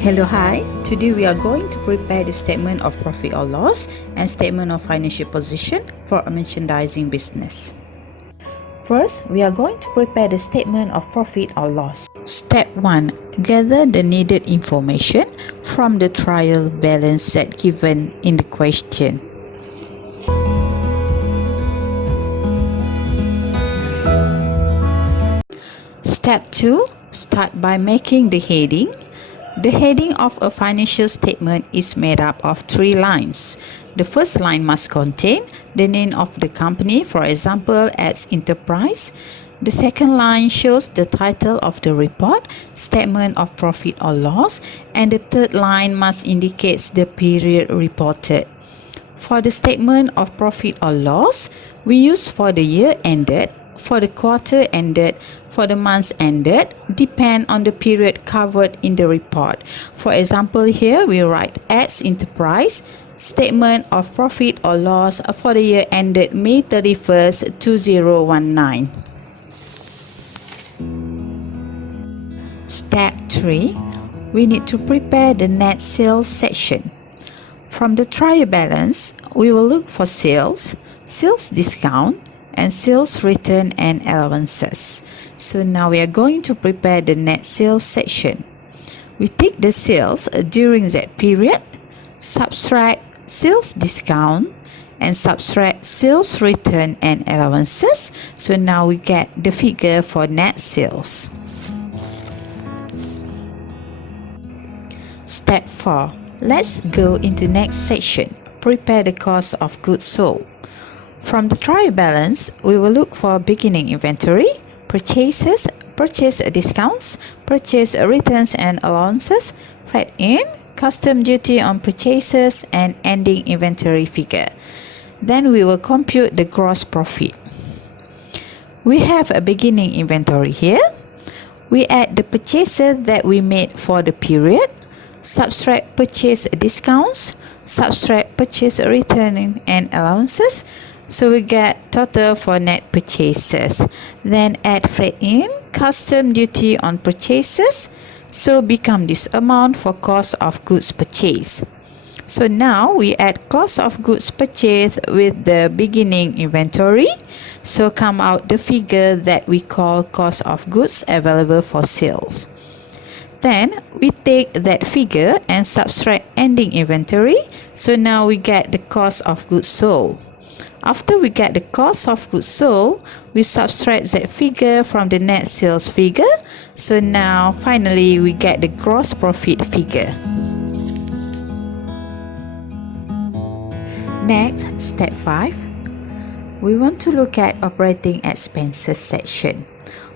Hello, hi. Today we are going to prepare the statement of profit or loss and statement of financial position for a merchandising business. First, we are going to prepare the statement of profit or loss. Step 1. Gather the needed information from the trial balance set given in the question. Step 2. Start by making the heading. The heading of a financial statement is made up of 3 lines. The first line must contain the name of the company, for example, as Enterprise. The second line shows the title of the report, statement of profit or loss, and the third line must indicate the period reported. For the statement of profit or loss, we use for the year ended, for the quarter ended, for the months ended, depend on the period covered in the report. For example, here we write as Enterprise, statement of profit or loss for the year ended May 31st, 2019. Step 3. We need to prepare the net sales section. From the trial balance, we will look for sales, sales discount, and sales return and allowances. So now we are going to prepare the net sales section. We take the sales during that period, subtract sales discount, and subtract sales return and allowances. So now we get the figure for net sales. Step 4. Let's go into next section. Prepare the cost of goods sold. From the trial balance, we will look for beginning inventory, purchases, purchase discounts, purchase returns and allowances, freight in, custom duty on purchases, and ending inventory figure. Then we will compute the gross profit. We have a beginning inventory here. We add the purchases that we made for the period, subtract purchase discounts, subtract purchase return and allowances. So we get total for net purchases. Then add freight in, custom duty on purchases. So become this amount for cost of goods purchased. So now we add cost of goods purchased with the beginning inventory. So come out the figure that we call cost of goods available for sales. Then we take that figure and subtract ending inventory. So now we get the cost of goods sold. After we get the cost of goods sold, we subtract that figure from the net sales figure. So now finally we get the gross profit figure. Next, step 5. We want to look at operating expenses section.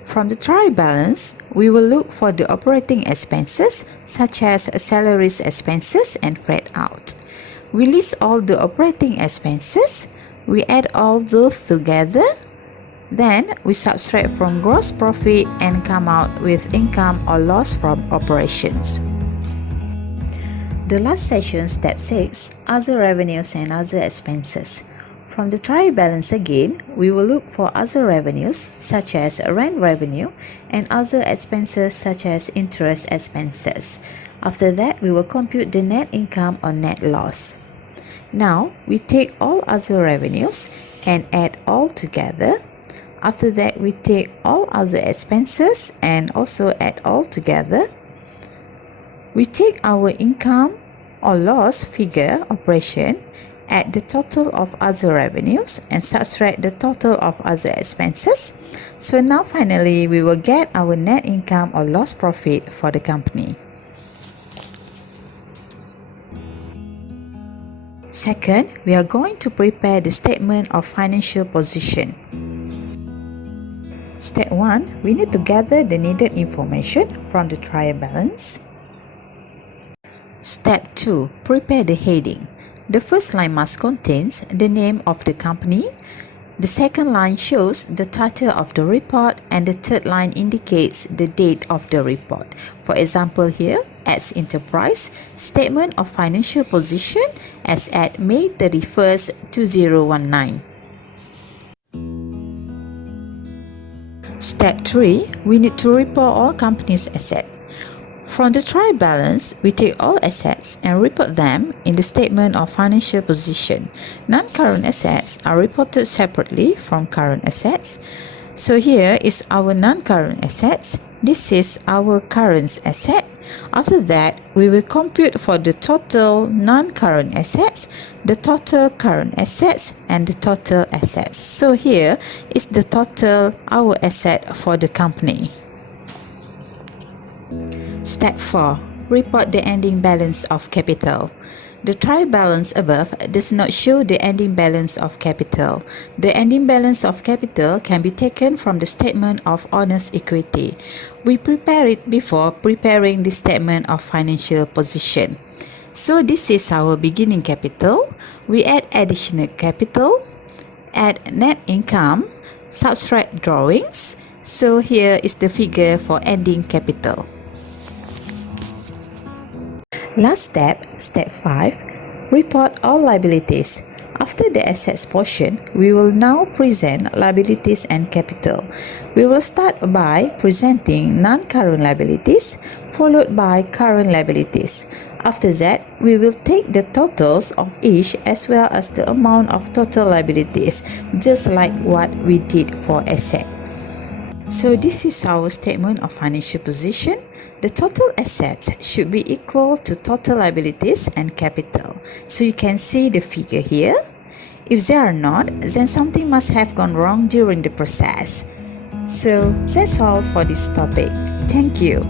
From the trial balance, we will look for the operating expenses such as salaries expenses and freight out. We list all the operating expenses. We add all those together. Then we subtract from gross profit and come out with income or loss from operations. The last section, step 6, other revenues and other expenses. From the trial balance again, we will look for other revenues such as rent revenue and other expenses such as interest expenses. After that, we will compute the net income or net loss. Now, we take all other revenues and add all together. After that, we take all other expenses and also add all together. We take our income or loss figure operation, add the total of other revenues and subtract the total of other expenses. So now finally, we will get our net income or loss profit for the company. Second, we are going to prepare the statement of financial position. Step 1, we need to gather the needed information from the trial balance. Step 2, prepare the heading. The first line must contain the name of the company. The second line shows the title of the report and the third line indicates the date of the report. For example here, as Enterprise, statement of financial position as at May 31st, 2019. Step 3, we need to report all company's assets. From the trial balance, we take all assets and report them in the statement of financial position. Non-current assets are reported separately from current assets. So here is our non-current assets. This is our current asset. After that, we will compute for the total non-current assets, the total current assets, and the total assets. So here is the total our asset for the company. Step 4. Report the ending balance of capital. The trial balance above does not show the ending balance of capital. The ending balance of capital can be taken from the statement of owner's equity. We prepare it before preparing the statement of financial position. So this is our beginning capital. We add additional capital, add net income, subtract drawings. So here is the figure for ending capital. Last step, step 5, report all liabilities. After the assets portion, we will now present liabilities and capital. We will start by presenting non-current liabilities, followed by current liabilities. After that, we will take the totals of each as well as the amount of total liabilities, just like what we did for asset. So this is our statement of financial position. The total assets should be equal to total liabilities and capital. So you can see the figure here. If they are not, then something must have gone wrong during the process. So that's all for this topic. Thank you.